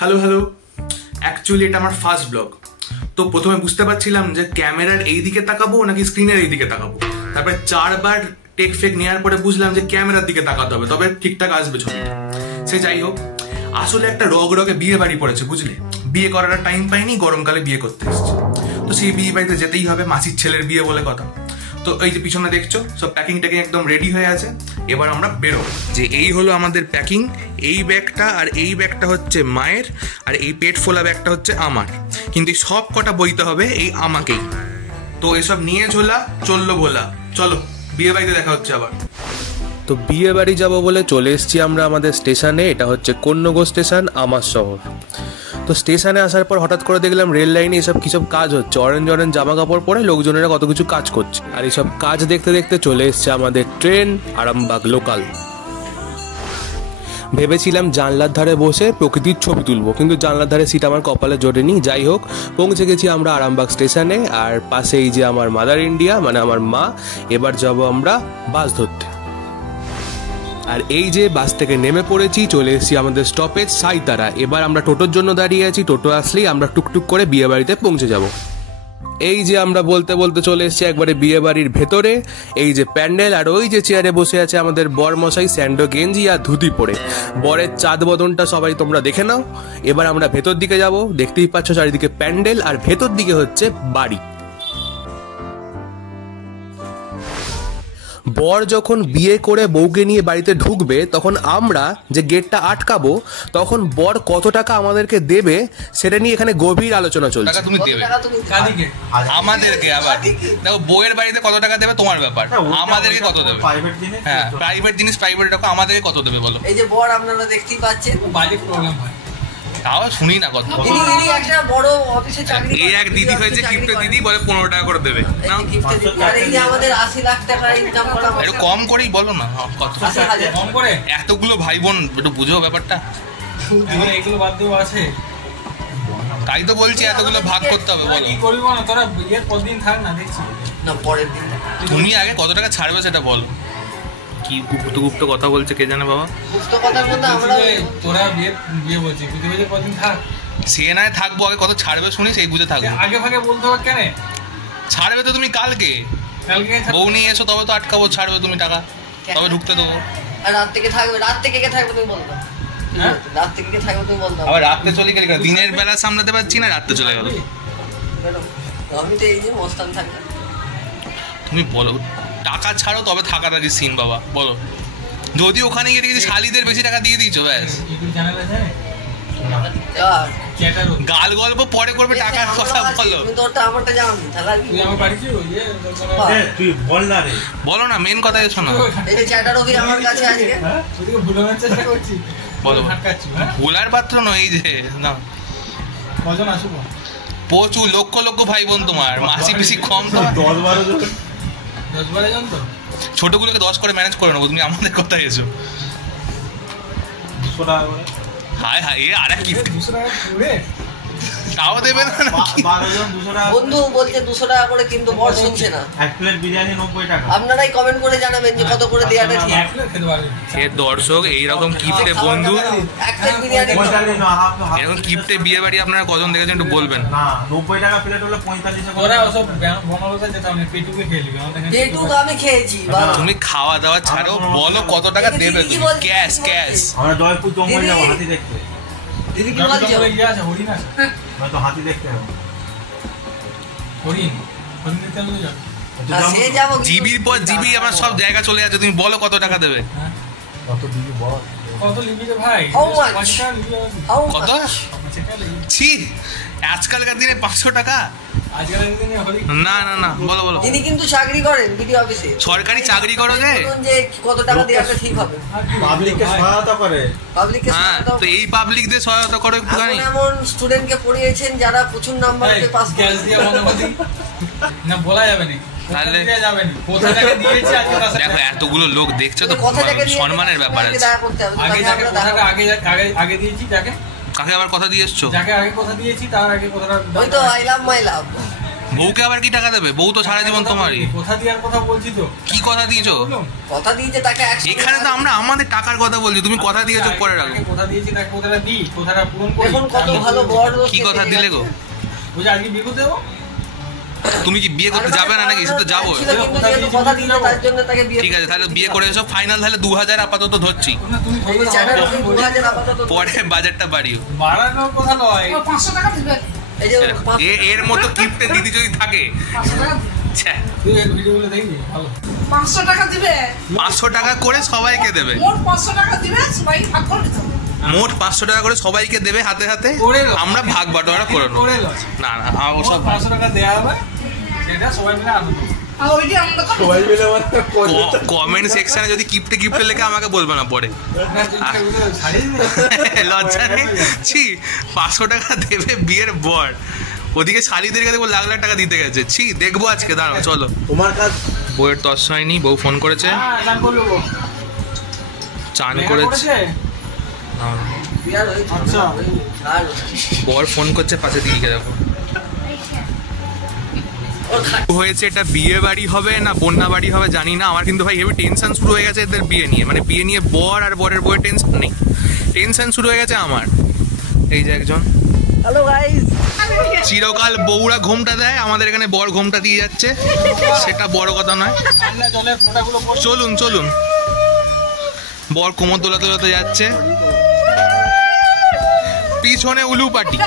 Hello hello, actually এটা আমার first blog. তো প্রথমে বুঝতে পারছিলাম যে ক্যামেরার এই দিকে তাকাবো নাকি স্ক্রিনের এই দিকে তাকাবো। তারপরে 4বার টেক ফেক নেওয়ার পরে বুঝলাম যে ক্যামেরার দিকে তাকাতে হবে, তবে ঠিকঠাক আসবে ছবি। সে যাই হোক, আসলে একটা রগে বিয়ে বাড়ি পড়েছে বুঝলে। বিয়ে করার টাইম পাইনি, গরমকালে বিয়ে করতে এসেছি। তো সেই বিয়ে বাড়িতে যেতেই হবে, মাসির ছেলের বিয়ে বলে কথা। তো এই যে পিছনে দেখছো সব প্যাকিং ট্যাকিং একদম রেডি হয়ে আছে। এবার আমরা বেরোবো। যে এই হলো আমাদের প্যাকিং, এই ব্যাগটা আর এই ব্যাগটা হচ্ছে মায়ের, আর এই পেট ফোলা ব্যাগটা হচ্ছে আমার। কিন্তু সব কটা বইতে হবে এই আমাকেই। তো এসব নিয়ে ঝোলা চললো ভোলা। চলো বিয়ে বাড়িতে দেখা হচ্ছে আবার। তো বিয়ে বাড়ি যাবো বলে চলে এসেছি আমরা আমাদের স্টেশনে। এটা হচ্ছে কন্যগো স্টেশন, আমার শহর। তো স্টেশনে আসার পর হঠাৎ করে দেখলাম রেল লাইনে এসব কিসব কাজ হচ্ছে। অরেঞ্জ অরেঞ্জ জামা কাপড় পরে লোকজনেরা কত কিছু কাজ করছে। আর এইসব কাজ দেখতে দেখতে চলে এসছে আমাদের ট্রেন আরামবাগ লোকাল। ভেবেছিলাম জানলার ধারে বসে প্রকৃতির ছবি তুলবো, কিন্তু জানলার ধারে সিট আমার কপালে জোটেনি। যাই হোক, পৌঁছে গেছি আমরা আরামবাগ স্টেশনে। আর পাশে এই যে আমার মাদার ইন্ডিয়া, মানে আমার মা। এবার যাব আমরা বাস ধরতে। আর এই যে বাস থেকে নেমে পড়েছি, চলে এসেছি আমাদের স্টপেজ সাইতারা। এবার আমরা টোটোর জন্য দাঁড়িয়ে আছি। টোটো আসলেই আমরা টুকটুক করে বিয়ে বাড়িতে পৌঁছে যাব। এই যে আমরা বলতে বলতে চলে এসেছি একবারে বিয়ে বাড়ির ভেতরে। এই যে প্যান্ডেল, আর ওই যে চেয়ারে বসে আছে আমাদের বরমশাই স্যান্ডো গেঞ্জি আর ধুতি পরে। বরের চাঁদ বদনটা সবাই তোমরা দেখে নাও। এবার আমরা ভেতর দিকে যাব। দেখতেই পাচ্ছ চারিদিকে প্যান্ডেল, আর ভেতর দিকে হচ্ছে বাড়ি। বর যখন বিয়ে করে বউকে নিয়ে বাড়িতে ঢুকবে, তখন আমরা যে গেটটা আটকাবো, তখন বর কত টাকা আমাদেরকে দেবে সেটা নিয়ে এখানে গভীর আলোচনা চলছে। তুমি দেবে আমাদেরকে, আবার দেখো বউয়ের বাড়িতে কত টাকা দেবে তোমার ব্যাপার, আমাদেরকে কত দেবে? হ্যাঁ, প্রাইভেট জিনিস প্রাইভেট টাকা, আমাদেরকে কত দেবে বলো? এই যে বর আপনারা দেখতেই পাচ্ছেন, বাজেট প্রবলেম হয়, তাও শুনি না কথা। ইনি একটা বড় অফিসে চাকরি করে। এই এক দিদি হয়েছে গিফট দিদি, বলে 15 টাকা করে দেবে না। আর এই যে আমাদের 80 লাখ টাকা ইনকাম করা, একটু কম করেই বলো না। কত কম করে? এতগুলো ভাই বোন, একটু বুঝো ব্যাপারটা। এখন এইগুলো বাদ দিয়েও আছে, তাই তো বলছি এতগুলো ভাগ করতে হবে। বলো কি করবো না, তোরা বিয়ের পর দিন থাক না, দেখছি না পরের দিন। তুমি আগে কত টাকা ছাড়বে সেটা বলো। কি গুপ্ত কথা বলছে কে জানে বাবা। গুপ্ত কথার মধ্যে আমরা তোরা বিয়ে বলছি, বিয়ে কদিন থাক, সে নয় থাকবো, আগে কত ছাড়বে শুনি, সেই বুঝে থাকবো। আগে ভাগে বলতে হবে কেন? ছাড়বে তো তুমি কালকে বউ নিয়ে এসো, তবে তো আটকাবো। ছাড়বে তুমি টাকা, তবে ঢুকতে দেবো। আর রাত থেকে থাকবে, রাত থেকে কে থাকবে তুমি বলতো? রাত থেকে কে থাকবে তুমি বলতো? আবার রাতে চলে গেলে দিনের বেলা সামলাতে পারছি না, রাতে চলে গেল। আমি তো এই যে মস্তান থাকতাম। তুমি বলো টাকা ছাড়ো তবে থাকার আগে সিন বাবা বলো। যদি ওখানে গিয়ে দেখেছি শালিদের বেশি টাকা দিয়ে দিয়েছো, ব্যাস গাল গল্প পরে করবে, টাকার কথা বলো। বলো না, মেন কথা এসো না। বলো ভোলার পাত্র নয়, এই যে না প্রচুর লক্ষ লক্ষ ভাই বোন তোমার, মাসি পিসি কম তো 10-12 জন তো। ছোটগুলোকে 10 করে ম্যানেজ করে নেবো, তুমি আমাদের কথা এসো। 200 টাকা করে। হায় হায়, এ আর এক গিফট 200 টাকা পুরে তাও দেবে না। 12 জন 200 টাকা। বন্ধু বলছে 200 টাকা করে, কিন্তু বর শুনছে না। এক প্লেট বিরিয়ানি 90 টাকা। আপনারাই কমেন্ট করে জানাবেন যে কত করে দেয়াটা ঠিক। এক প্লেট খেতে পারবেন। সে দর্শক এইরকম গিফটে বন্ধু, এক প্লেট বিরিয়ানি এরকম গিফটে বিয়ে বাড়ি আপনারা কজন দেখেছেন একটু বলবেন। না 90 টাকা প্লেট হলো 45 করে। ওরা ওসব বনলতা যেটা আমি পেটুকে খেয়ে নিবি, আমাদের পেটুক আমি খেয়েছি বাবা। তুমি খাওয়া দাওয়া ছাড়ো, বলো কত টাকা দেবে তুমি। Cash cash. আমরা জয়পুর জঙ্গল যাব হাতি দেখতে। দিদি কি বলছো? ইয়ে আছে, হরিণ আছে। আমি তো হাতি দেখতে যাব। হরিণ দেখতে আমি যাব। সে যাব জিবির পর জিবি আমার সব জায়গা চলে যাচ্ছে, তুমি বলো কত টাকা দেবে। কত দিবি বল? কত লিবি রে ভাই? কত? ছি, আজকালকার দিনে 500 টাকা। আজকালকার দিনে হরি না না না, বলো বলো। তিনি কিন্তু চাকরি করেন বিডিও অফিসে। সরকারি চাকরি করো যে কত টাকা দেওয়াটা ঠিক হবে? পাবলিককে সহায়তা করে। পাবলিককে হ্যাঁ, তো এই পাবলিকদের সহায়তা করো একটুখানি। এমন স্টুডেন্টকে পড়িয়েছেন যারা প্রচুর নাম্বার পেয়ে পাস গ্যাস দিয়ে বন্ধ না বলা যাবে না। তাহলে যাবে না, কোথা থেকে দিয়েছি আজকে। দেখো এতগুলো লোক দেখছো তো, সম্মানের ব্যাপার আছে। আগে যাকে কথাটা আগে দিয়েছি, যাকে কাকে আবার কথা দিয়ে এসছো? যাকে আগে কথা দিয়েছি তার আগে কথাটা ওই তো আই লাভ মাই লাভ। বউকে আবার কি টাকা দেবে? বউ তো সারা জীবন তোমারই। কথা দেওয়ার কথা বলছি তো। কি কথা দিয়েছো? কথা দিয়েছে তাকে এখানে তো আমরা আমাদের টাকার কথা বলছি, তুমি কথা দিয়েছো পরে রাখো। কথা দিয়েছি তাকে কথাটা দিই, কথাটা পূরণ করি। এখন কত ভালো বড় কি কথা দিলে গো? বুঝে আজকে বিয়ে করতে দেবো। তুমি কি বিয়ে করতে যাবে না নাকি? শুধু যাবো। ঠিক আছে তাহলে বিয়ে করে এসো, ফাইনাল তাহলে 2000 আপাতত ধরছি, পরে বাজেটটা বাড়িও। বাড়ানোর কথা নয়, 500 টাকা দিবে। এর মতো কিপ্টে দিদি যদি থাকে, তুই এই ভিডিওগুলো দেখবি ভালো। 500 টাকা দিবে, 500 টাকা করে সবাইকে দেবে। মোট 500 টাকা দিবে, সবাই ভাগ করে দিতে হবে। মোট 500 টাকা করে সবাইকে দেবে হাতে হাতে, আমরা ভাগ বাটোয়ারা করে নেবো। না না ওসব 500 টাকা দেওয়া হবে, সেটা সবাই মিলে আনন্দ। আর ওইটা আমরা সবাই মিলে কমেন্ট সেকশনে যদি কিপ্টে কিপ্টে লেখে আমাকে বলবে না পরে, লজ্জা নেই। ছি 500 টাকা দেবে বিয়ের বর, ওদিকে শালিদেরকে দেখবো লাখ লাখ টাকা দিতে গেছে। ছি দেখবো আজকে, দাঁড়াও চলো। তোমার কাজ বউয়ের তস হয়নি, বউ ফোন করেছে, চান করেছে, বর ফোন করছে পাশে দিদিকে দেখো। হয়েছে এটা বিয়ে বাড়ি হবে না বন্যা বাড়ি হবে জানি না, আমার কিন্তু ভাই হেভি টেনশন শুরু হয়ে গেছে এদের বিয়ে নিয়ে। মানে বিয়ে নিয়ে বর আর বরের বউয়ের টেনশন নেই, টেনশন শুরু হয়ে গেছে আমার। এই যে একজন, হ্যালো গাইস, চিরকাল বউরা ঘোমটা দেয়, আমাদের এখানে বর ঘোমটা দিয়ে যাচ্ছে, সেটা বড় কথা নয়। চলুন চলুন, বর কোমর দোলাতে দোলাতে যাচ্ছে, পিছনে উলু পাটি,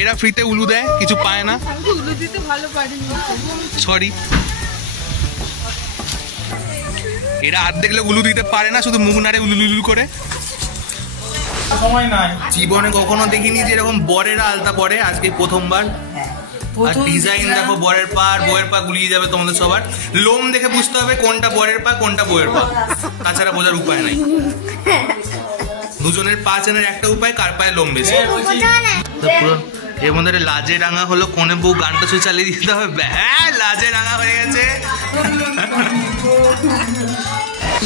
এরা ফ্রিতে উলু দেয়, কিছু পায় না। সরি, এরা হাত দেখলে উলু দিতে পারে না, শুধু মুখ নাড়ে উলু উলু করে। সময় নাই, জীবনে কখনো দেখিনি যে এরকম বরেরা আলতা পরে, আজকে প্রথমবার। আর ডিজাইন দেখো, বরের পা আর বউয়ের পা গুলিয়ে যাবে তোমাদের সবার। লোম দেখে বুঝতে হবে কোনটা বরের পা কোনটা বউয়ের পা, তাছাড়া বোঝার উপায় নাই। দুজনের পা চেনার একটা উপায়, কার পায়ে লোম বেশি। পুরো এর মধ্যে লাজে রাঙা হলো, কোনে বউ গানটা শুধু চালিয়ে দিতে হবে। হ্যাঁ লাজে রাঙা হয়ে গেছে।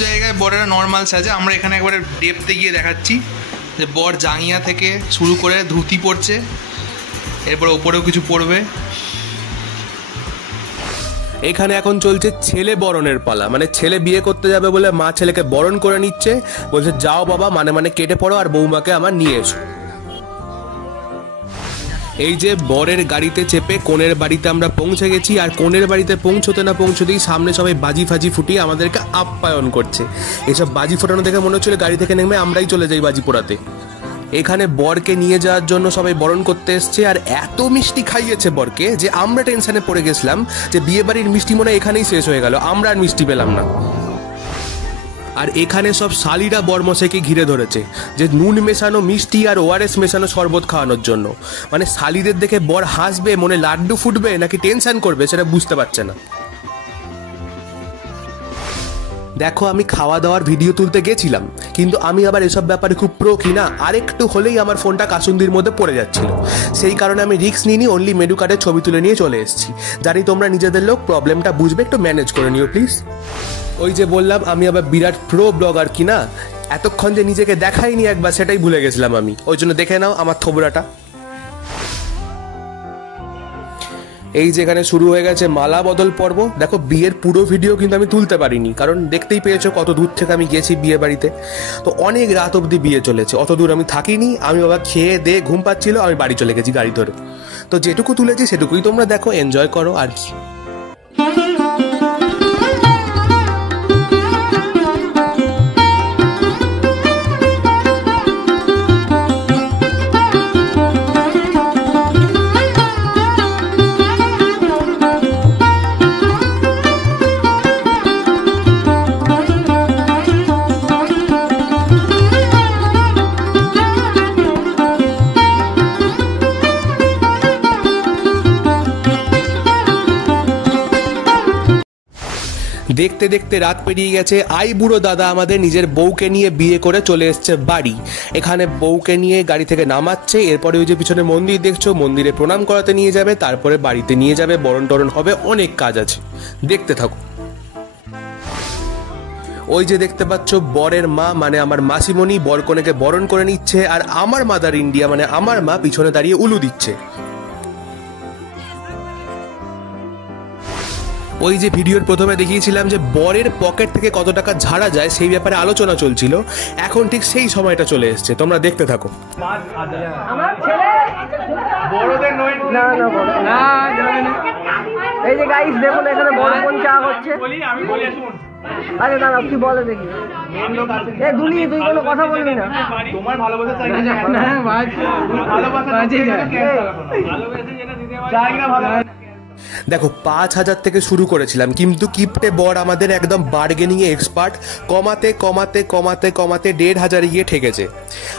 জায়গায় বরেরা নর্মাল সাজে, আমরা এখানে একবারে ডেপতে গিয়ে দেখাচ্ছি যে বর জাঙ্গিয়া থেকে শুরু করে ধুতি পরছে, এরপর ওপরেও কিছু পরবে। এখানে এখন চলছে ছেলে বরণের পালা, মানে ছেলে বিয়ে করতে যাবে বলে মা ছেলেকে বরণ করে নিচ্ছে, বলছে যাও বাবা মানে মানে কেটে পড়ো আর বৌমাকে আমার নিয়ে এসো। এই যে বরের গাড়িতে চেপে কনের বাড়িতে আমরা পৌঁছে গেছি, আর কনের বাড়িতে পৌঁছতে না পৌঁছতেই সামনে সবাই বাজি ফাজি ফুটিয়ে আমাদেরকে আপ্যায়ন করছে। এসব বাজি ফোটানো দেখে মনে হচ্ছিল গাড়ি থেকে নেমে আমরাই চলে যাই বাজি পোড়াতে। এখানে বরকে নিয়ে যাওয়ার জন্য সবাই বরণ করতে এসছে, আর এত মিষ্টি খাইয়েছে বরকে যে আমরা টেনশনে পড়ে গেছিলাম যে বিয়ে বাড়ির মিষ্টি মনে এখানেই শেষ হয়ে গেল, আমরা আর মিষ্টি পেলাম না। আর এখানে সব শালিরা বরমশাইকে ঘিরে ধরেছে যে নুন মেশানো মিষ্টি আর ওআরএস মেশানো শরবত খাওয়ানোর জন্য। মানে শালিদের দেখে বর হাসবে, মনে লাড্ডু ফুটবে নাকি টেনশন করবে সেটা বুঝতে পারছে না। দেখো আমি খাওয়া দাওয়ার ভিডিও তুলতে গেছিলাম, কিন্তু আমি আবার এসব ব্যাপারে খুব প্রো কিনা, আরেকটু হলেই আমার ফোনটা কাসুন্দির মধ্যে পড়ে যাচ্ছিল। সেই কারণে আমি রিস্ক নিইনি, অনলি মেনু কার্ডের ছবি তুলে নিয়ে চলে এসেছি। জানি তোমরা নিজেদের লোক, প্রবলেমটা বুঝবে, একটু ম্যানেজ করে নিও প্লিজ। ওই যে বললাম আমি আবার বিরাট প্রো ব্লগার কিনা, এতক্ষণ যে নিজেকে দেখাইনি একবার সেটাই ভুলে গেছিলাম আমি, ওই জন্য দেখে নাও আমার থোবরাটা। এই যেখানে শুরু হয়ে গেছে মালা বদল পর্ব। দেখো বিয়ের পুরো ভিডিও কিন্তু আমি তুলতে পারিনি, কারণ দেখতেই পেয়েছো কত দূর থেকে আমি গেছি বিয়ে বাড়িতে, তো অনেক রাত অবধি বিয়ে চলেছে, অত দূর আমি থাকিনি। আমি বাবা খেয়ে দিয়ে ঘুম পাচ্ছিল, আমি বাড়ি চলে গেছি গাড়ি ধরে। তো যেটুকু তুলেছি সেটুকুই তোমরা দেখো, এনজয় করো আর কি। দেখতে দেখতে রাত পেরিয়ে গেছে। আই বুড়ো দাদা আমাদের নিজের বউকে নিয়ে বিয়ে করে চলে এসছে বাড়ি। এখানে বউকে নিয়ে গাড়ি থেকে নামাচ্ছে, এরপরে ওই যে পিছনে মন্দির দেখছো, মন্দিরে প্রণাম করাতে নিয়ে যাবে, তারপরে বাড়িতে নিয়ে যাবে, বরণ টরণ হবে, অনেক কাজ আছে, দেখতে থাকো। ওই যে দেখতে পাচ্ছ বরের মা মানে আমার মাসিমণি বরকনেকে বরণ করে নিচ্ছে, আর আমার মাদার ইন্ডিয়া মানে আমার মা পিছনে দাঁড়িয়ে উলু দিচ্ছে। ওই যে ভিডিওর প্রথমে দেখিয়েছিলাম যে বরের পকেট থেকে কত টাকা ঝাড়া যায় সেই ব্যাপারে আলোচনা চলছিল, এখন ঠিক সেই সময়টা চলে এসছে, তোমরা দেখতে থাকো। এই যে গাইস দেখুন এখানে বড় কোন চা হচ্ছে। আরে দাদা কি বলে দেখি, এ দুলি তুই কোনো কথা বলবি না, তোমার ভালোবাসা চাই না ভাই, ভালোবাসা চাই না ভালো। দেখো 5,000 থেকে শুরু করেছিলাম, কিন্তু কিপ্টে বর আমাদের একদম বার্গেনিং এ এক্সপার্ট, কমাতে কমাতে কমাতে কমাতে 1,500 গিয়ে ঠেকেছে।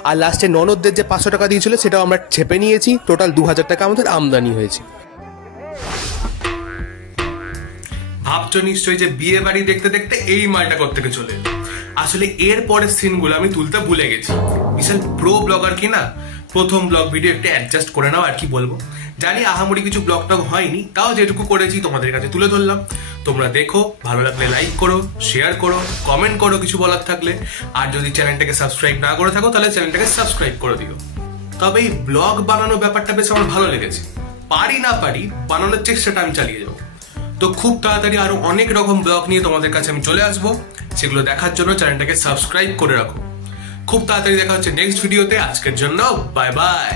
আর লাস্টে ননদদের যে 500 টাকা দিয়েছিল সেটাও আমরা ছেপে নিয়েছি, টোটাল 2,000 টাকা আমাদের আমদানি হয়েছে। ভাবছো নিশ্চয়ই যে বিয়ে বাড়ি দেখতে দেখতে এই মালটা কোত্থেকে চলে এলো। আসলে এর পরের সিনগুলো আমি তুলতে ভুলে গেছি। বিশাল প্রো ব্লগার কি না, প্রথম ব্লগ ভিডিও একটু অ্যাডজাস্ট করে নাও, আর কি বলবো। জানি আহামরি কিছু ব্লগ টগ হয়নি, তাও যেটুকু করেছি তোমাদের কাছে তুলে ধরলাম। তোমরা দেখো, ভালো লাগলে লাইক করো, শেয়ার করো, কমেন্ট করো কিছু বলার থাকলে। আর যদি চ্যানেলটাকে সাবস্ক্রাইব না করে থাকো তাহলে চ্যানেলটাকে সাবস্ক্রাইব করে দিও। তবে এই ব্লগ বানানো ব্যাপারটা বেশ আমার ভালো লেগেছে। পারি না পারি বানানোর চেষ্টাটা আমি চালিয়ে যাবো। তো খুব তাড়াতাড়ি আরো অনেক রকম ব্লগ নিয়ে তোমাদের কাছে আমি চলে আসবো, সেগুলো দেখার জন্য চ্যানেলটাকে সাবস্ক্রাইব করে রাখো। খুব তাড়াতাড়ি দেখা হচ্ছে নেক্সট ভিডিওতে। আজকের জন্য বাই বাই।